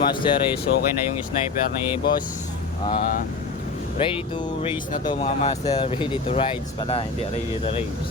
Master is okay na yung sniper ni boss. Ready to race na to mga master. Ready to rides pala, hindi ready to race.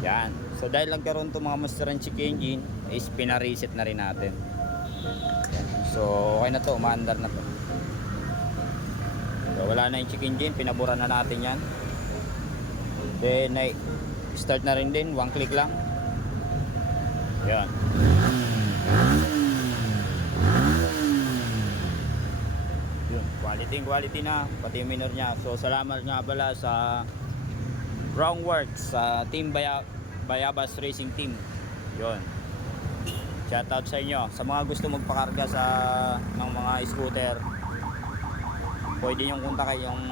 Yan. So dahil nagkaroon to mga master ang check engine, is pina-reset na rin natin. Yan. So okay na to, umaandar na to. So wala na yung check engine, pinabura na natin yan. Then start na rin din, one click lang. Yan. Yun, quality na, pati yung minor nya. So salamat nga pala sa Groundworks, sa Team Bayabas Racing Team. Yun. Shoutout sa inyo. Sa mga gusto magpakarga ng mga scooter, pwede nyo kontakin yung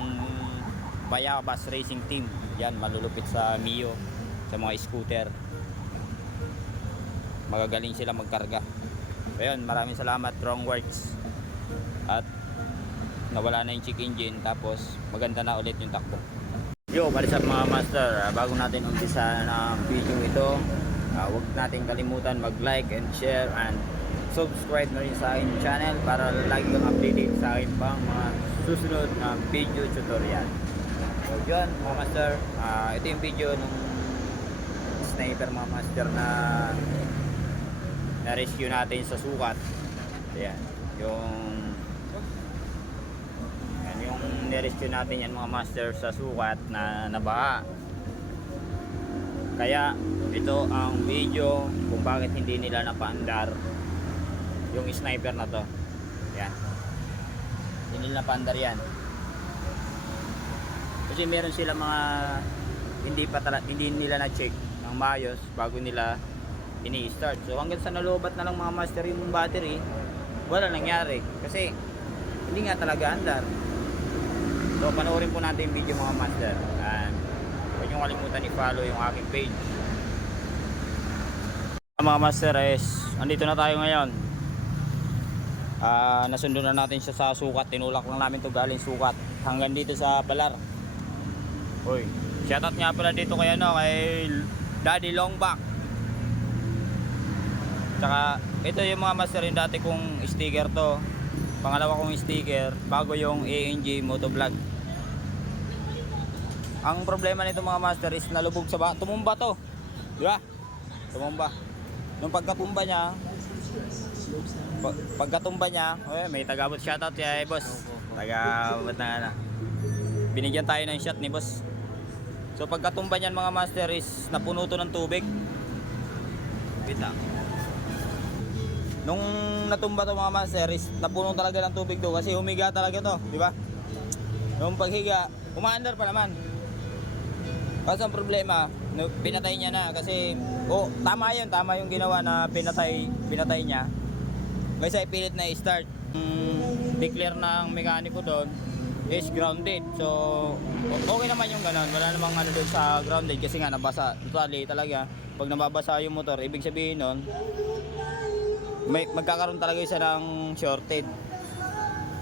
Bayabas Racing Team. Yan, malulupit sa Mio, sa mga scooter. Magagaling sila magkarga. Ayun, maraming salamat Groundworks. At nawala na yung check engine, tapos maganda na ulit yung takbo. Yo, balik sa mga master, bago natin umpisa ng video ito, huwag natin kalimutan mag-like and share and subscribe na rin sa akin channel para lagi kang updated sa akin pang mga susunod na video tutorial. So yun mga master, ito yung video ng sniper mga master na rescue natin sa sukat. Ayan, yung nirescue natin yan mga master sa sukat na nabaha. Kaya ito ang video kung bakit hindi nila napaandar yung sniper na to. Yan, hindi nila napaandar yan kasi meron sila mga hindi nila na check ng maayos bago nila ini-start. So hanggang sa nalobat na lang mga master yung battery, wala nangyari kasi hindi nga talaga andar. So panoorin po natin yung video mga master, and huwag nyo kalimutan i-follow yung aking page. Mga master is andito na tayo ngayon. Nasundo na natin siya sa sukat. Tinulak lang namin to galing sukat hanggang dito sa Balar. Uy, shoutout nga pala dito kay Daddy Longback. Tsaka ito yung mga master yung dati kong sticker to. Pangalawa kong sticker bago yung ANG Motovlog. Ang problema nito mga master is nalubog sa tumumba to. Di ba? Tumumba. Nung pagkatumba niya, may tagabot shoutout siya boss. Tagabot na binigyan tayo ng shot ni boss. So pagkatumba niyan mga master is napuno to ng tubig. Kita. Nung natumba to mga master is napuno talaga ng tubig do kasi humiga talaga to, di ba? Nung paghiga, umaandar pa naman. Kasi ang problema, pinatay niya na kasi tama yung ginawa na pinatay niya. Kasi ipilit na i-start. Declare ng mekaniko doon is grounded. So okay naman yung ganun, wala namang ano doon sa grounded kasi nga nabasa. Totally talaga, pag nababasa yung motor, ibig sabihin nun magkakaroon talaga isa ng shorted.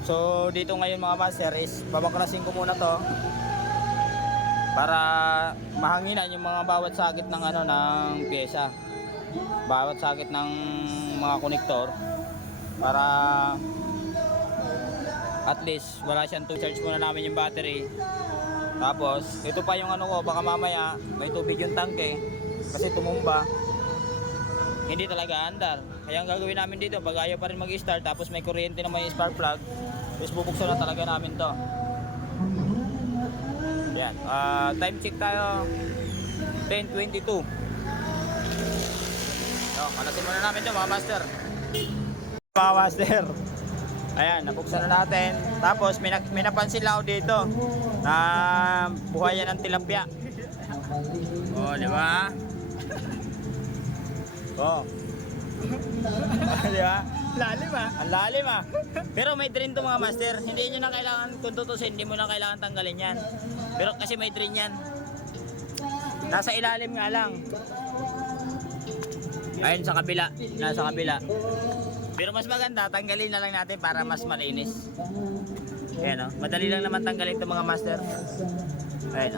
So dito ngayon mga master is babaklasin ko muna to para mahanginan yung mga bawat sakit ng ng pyesa, bawat sakit ng mga konektor, para at least wala siyang charge muna namin yung battery. Tapos ito pa yung ko, baka mamaya may tubig yung tangke kasi tumumba, hindi talaga andar. Kaya ang gagawin namin dito, pag ayaw pa rin mag-start tapos may kuryente na may spark plug, tapos bubuksan na talaga namin to. Yan, time check tayo 10:22. So, kalasin muna namin ito mga master. Mga master, ayan, nabuksan na natin. Tapos may napansin lang ako dito na buhayan ng tilapia. Di ba? Di ba? Lalim Ang lalim Pero may drain to mga master. Hindi nyo na kailangan, kung tutusin, hindi mo na kailangan tanggalin yan. Pero kasi may drain yan. Nasa ilalim nga lang. Ayun sa kabila. Nasa kabila. Pero mas maganda, tanggalin na lang natin para mas malinis. Ayan madali lang naman tanggalin ito mga master. Ayan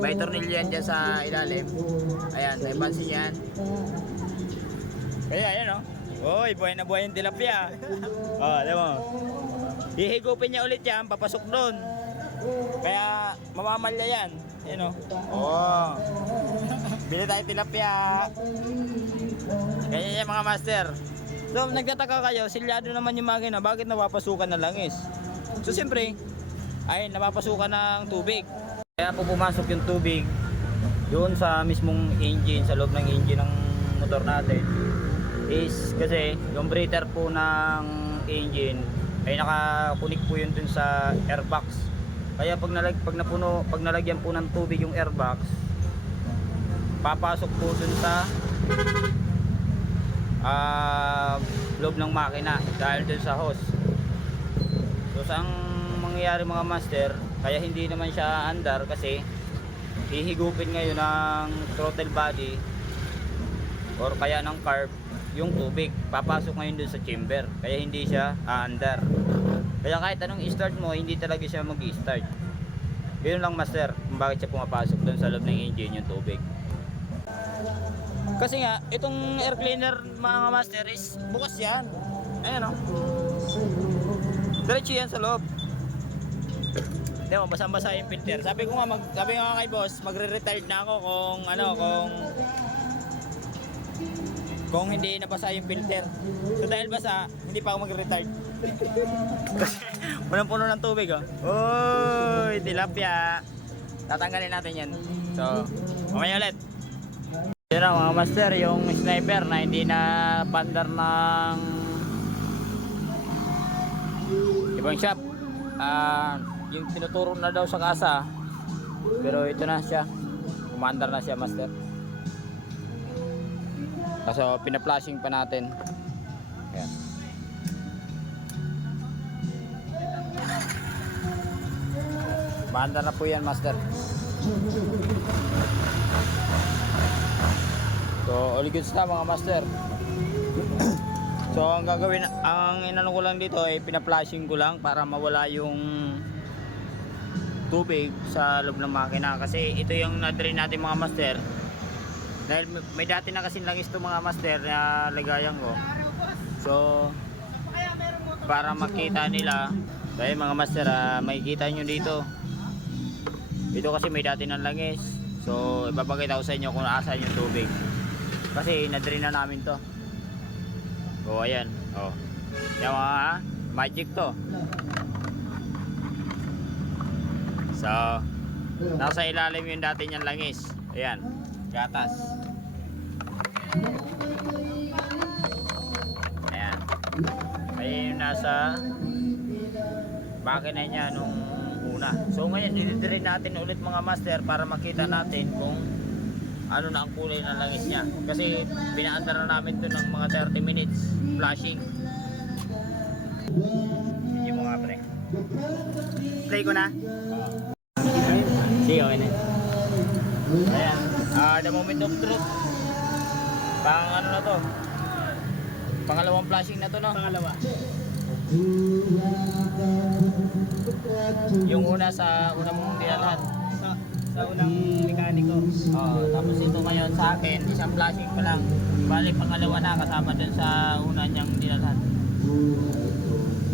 may tornilyo yan dyan sa ilalim. Ayan, may pansin yan. Kaya ayan Oy, buhay na buhay yung tilapia. Oh, alam mo. Hihigupin niya ulit yan, papasok doon. Kaya mamamalya yan. Yan o. Oh. Bili tayo tilapia. Kaya yan mga master. So nagtataka kayo, silyado naman yung makina, bakit napapasukan ng langis? So siyempre, ay napapasukan ng tubig. Kaya po pumasok yung tubig doon sa mismong engine, sa loob ng engine ng motor natin. Is kasi yung breather po ng engine ay nakakunik po yun dun sa airbox. Kaya pag nalagyan po ng tubig yung airbox, papasok po dun sa loob ng makina dahil dun sa hose. So saan mangyayari mga master, kaya hindi naman siya andar kasi hihigupin ngayon ng throttle body or kaya ng carb yung tubig, papasok ngayon dun sa chamber, kaya hindi siya aandar. Kaya kahit anong i-start mo, hindi talaga siya mag-i-start. Yun lang master, kung bakit siya pumapasok dun sa loob ng engine yung tubig. Kasi nga, itong air cleaner mga master is bukas yan. Ayan o. Diretso yan sa loob. Hindi mo, basang-basa yung filter. Sabi ko nga, sabi nga kay boss, magre-retired na ako kung hindi nabasa yung filter. So dahil basa, hindi pa ako mag-retard. Kasi punong-puno ng tubig oh. Uy, tilapia. Tatanggalin natin yan. So, mamaya ulit. Yun na mga master, yung sniper na hindi na pandar ng ibang shop. Yung tinuturo na daw sa kasa. Pero ito na siya. Kumandar na siya master. Kaso pina-flashing pa natin. Ayan. Maandar na po yan master. So all goods na mga master. So ang gagawin, ang inano ko lang dito ay pina-flashing ko lang para mawala yung tubig sa loob ng makina. Kasi ito yung na-drain natin mga master. Dahil may dati na kasing langis to mga master na lagayan ko. So para makita nila, dahil mga master makikita nyo dito. Ito kasi may dati ng langis. So ipapakita ko sa inyo kung naasan yung tubig. Kasi na-drain na namin to. O ayan. O. Yan mga magic to. So nasa ilalim yung dati niyang langis. Ayan. Gatas. Ayan. Ayun yung nasa makina niya nung una. So ngayon dinidirin natin ulit mga master para makita natin kung ano na ang kulay ng langis niya. Kasi pinaandar na namin ito ng mga 30 minutes flashing. Sige mo nga pre. Play ko na. Sige, okay na. Ayan. The moment of truth. Pang ano na to? Pangalawang flashing na to no? Pangalawa. Yung una sa unang mong dinalhan. Sa unang mekaniko. Tapos ito ngayon sa akin, isang flashing pa lang. Bali pangalawa na kasama dun sa una niyang dinalhan.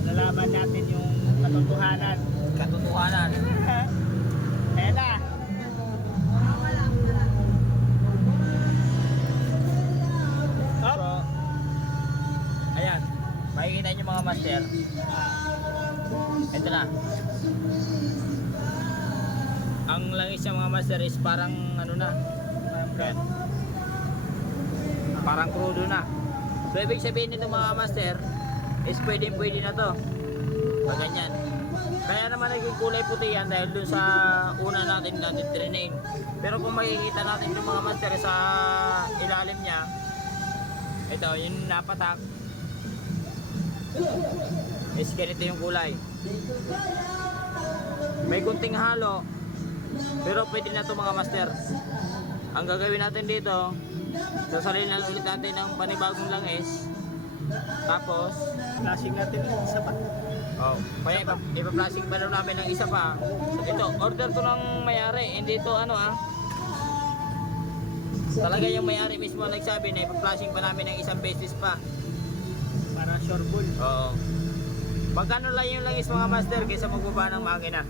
Nalaman natin yung katotohanan. Katotohanan. Ayan na. So, ayan. Makikita nyo mga master. Ito na. Ang langis niya mga master is parang ano na. Parang crudo na. So ibig sabihin nito mga master is pwede na to. Pag ganyan. Kaya naman naging kulay puti yan dahil dun sa una natin training. Pero kung makikita natin yung mga master sa ilalim niya, ito yung napatak is ganito yung kulay. May kunting halo pero pwede na to mga master. Ang gagawin natin dito, sasalinan ulit natin ng panibagong langis. Tapos flashing natin yung isa pa. Kaya ipa-flashing pa lang namin ng isa pa. So ito, order to ng may-ari, hindi to ano Talaga yung may-ari mismo nagsabi na ipa-flashing pa namin ng isang beses pa. Para sure bull. Oo. Magkano lang yung langis mga master kaysa magbaba ng makina?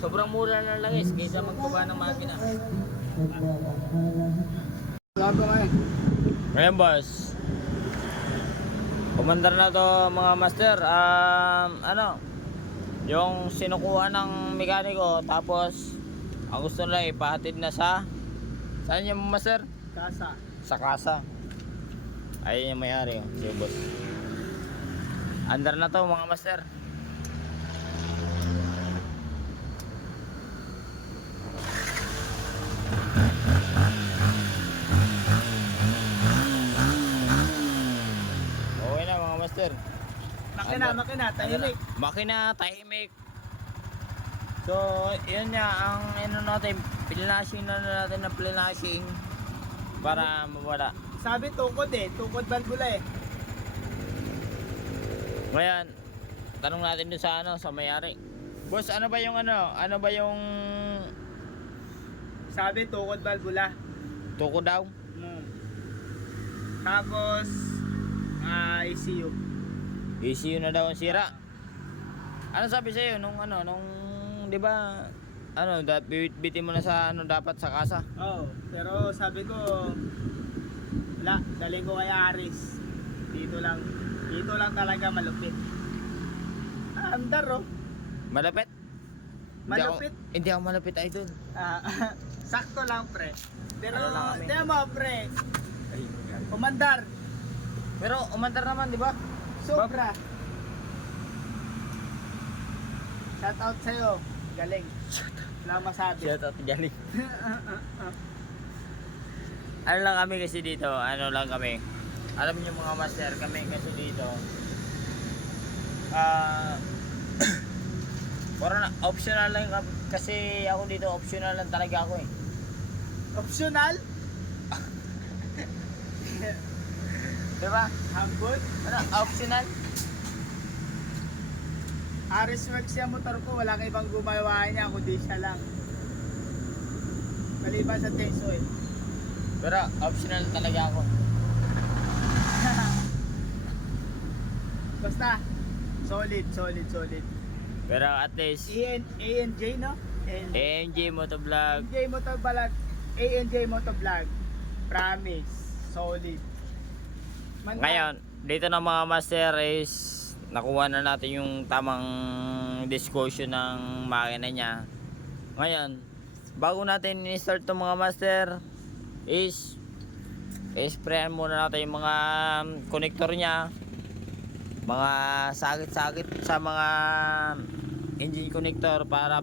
Sobrang mura ng langis kaysa magbaba ng makina. Lago nga eh. Ngayon boss, kumandar na to mga master. Ano, yung sinukuha ng mekaniko, tapos ang gusto nila ipahatid na sa saan yung master? Kasa. Sa kasa. Ayun yung mayari, si boss. Andar na to mga master. Okay na mga master. Makina, tahimik. Makina, tahimik. So, yun nga, ang ano natin, plinashing na natin ng plinashing para mawala. Sabi tukod eh, tukod valvula eh. Ngayon, tanong natin dun sa ano, sa mayari. Boss, ano ba yung ano? Ano ba yung Sabi tukod valvula. tuko daw? Tapos ECU. ECU na daw ang sira. Ano sabi sa'yo nung ano, nung, di ba, ano, bitin mo na sa ano dapat sa kasa? Oh, pero sabi ko wala, dalhin ko kay Aris. Dito lang talaga malupit. Andar oh. Malapit? Malupit. Hindi ako malapit idol. Ah, sakto lang pre. Pero Ano lang kami? di mo pre, umandar. Pero umandar naman, di ba? Sobra. Shout out sa'yo. Galing. Wala masabi. Shout out galing. Ano lang kami kasi dito, ano lang kami. Alam niyo mga master, kami kasi dito. Parang optional lang kasi ako dito, optional lang talaga ako eh. Optional? Di ba? Hambol? Ano, optional? Aris Works yung motor ko. Wala kang ibang gumawa niya kundi siya lang. Maliban sa Tenso eh. Pero optional talaga ako. Basta solid. Pero at least ANJ no? AMG Motovlog. ANJ Motovlog. Promise. Solid. Ngayon, dito na mga master is nakuha na natin yung tamang discussion ng makina niya. Ngayon, bago natin i-start itong mga master is sprayan muna natin yung mga connector niya, mga sakit-sakit sa mga engine connector para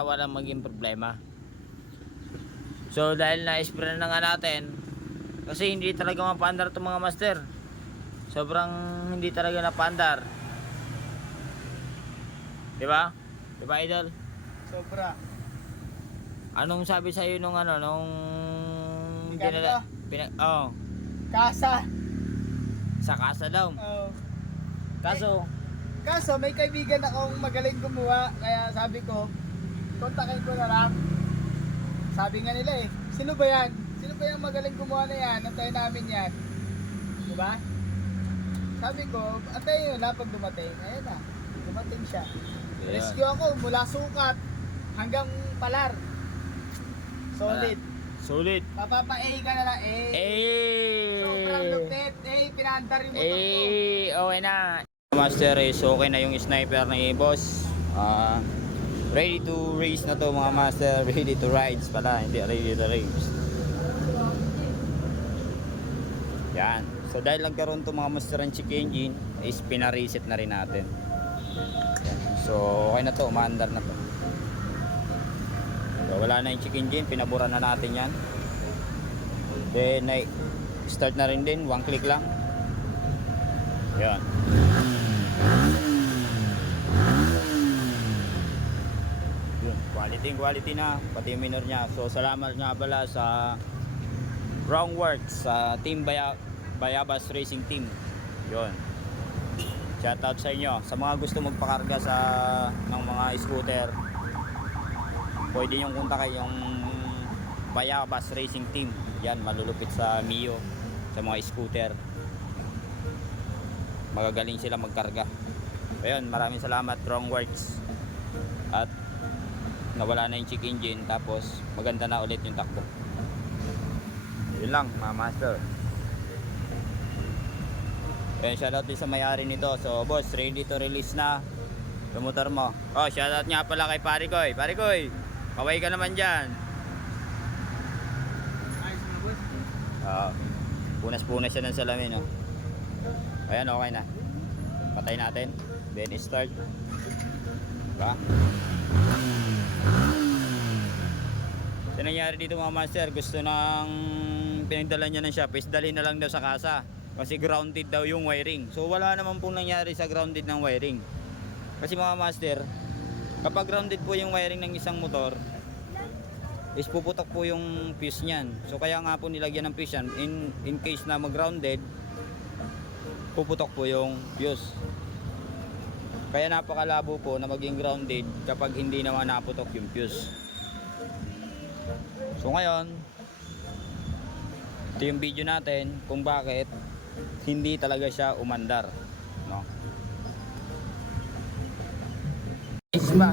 walang maging problema. So dahil na-spray na nga natin, kasi hindi talaga mapandar itong mga master. Sobrang hindi talaga napandar. Diba? Diba idol? Sobra. Anong sabi sa'yo nung ano, nung Mekaniko? Sa Kasa. kasa daw. Oh. Kaso, May kaibigan akong magaling gumawa, kaya sabi ko, kontakin ko na lang. Sabi nga nila eh, sino ba yan? Sino ba yung magaling gumawa na yan? Antayin namin yan. Diba? Sabi ko, antayin nyo na pag dumating. Ayun na, dumating siya. Ayan. Rescue ako mula sukat hanggang palar. Solid. Sulit. Papapa-A ka na lang, A. Sobrang lupit. Pinaandar yung motor ko. Okay na. Master is okay na yung sniper ni boss. Ready to race na to mga master. Ready to rides pala, hindi ready to race. Yan. So dahil nagkaroon to mga master ng check engine, is pina-reset na rin natin. Yan. So okay na to, umaandar na to. So, wala na yung check engine, pinabura na natin yan. Then start na rin din, one click lang. Yan. Yun, quality na, pati yung minor niya. So salamat nga pala sa Wrong Works, sa Team Bayabas Racing Team. Yun. Shoutout sa inyo. Sa mga gusto magpakarga ng mga scooter, pwede nyo kontakin yung Bayabas Racing Team. Yan, malulupit sa Mio, sa mga scooter. magagaling sila magkarga. Ayun, maraming salamat Strongworks. At nawala na yung check engine, tapos maganda na ulit yung takbo. Yun lang mga master. Ayun, shoutout din sa may-ari nito. So boss, ready to release na yung motor mo. Oh, shoutout nga pala kay Pare Koy. Pare Koy, kaway ka naman dyan. Ayos na boss. Punas-punas siya ng salamin, oh. Ayan, okay na. Patay natin. Then start. Diba? So nangyari dito mga master, gusto nang pinagdala niya ng shop is dalhin na lang daw sa kasa. Kasi grounded daw yung wiring. So wala naman pong nangyari sa grounded ng wiring. Kasi mga master, kapag grounded po yung wiring ng isang motor, is puputok po yung fuse niyan. So kaya nga po nilagyan ng fuse yan in case na mag-grounded, puputok po yung fuse. Kaya napakalabo po na maging grounded kapag hindi naman naputok yung fuse. So ngayon, ito yung video natin kung bakit hindi talaga siya umandar, no? Is ba?